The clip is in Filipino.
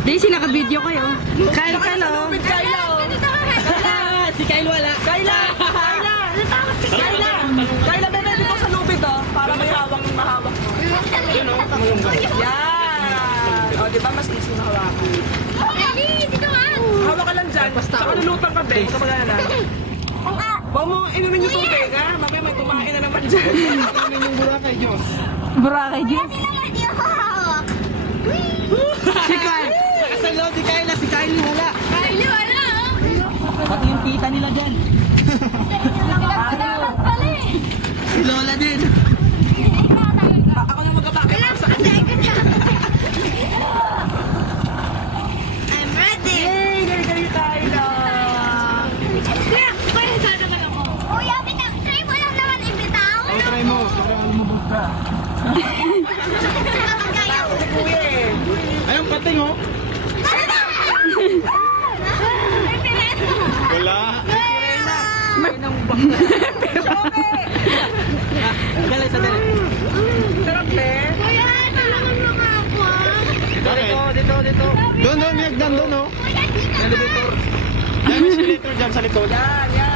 Daisy, naka-video kayo. Kyle, oh. Si Kyle wala. Kayla, bebe, dito sa lupit, oh. Para may mahawak mo. Yan. O, di ba mas easy na hawakan? Hawak ka lang dyan. Saka lulutang ka, be. Huwag ka mag-alala. Huwag mo inumin yung tubig, ha? Mamaya may kumain na naman dyan. Inumin yung Boracay Diyos. Boracay Diyos? Si Kyle. Nakasalaw si Kyle. Si Kyle wala. Pati yung tita nila dyan. Si Lola din. Ako na magkabakit. I'm ready. Yay! Galing tayo na. Kuya, try mo lang naman ibitaw. Try mo. Para lumubog ka. Kuya eh. Ayun, pating oh. Wala. Dali sa dali. Sarap, be. Kuya, talagang ako. Dito. Doon, may hagdan doon oh. Elevator. May escalator dyan sa likod. Yan.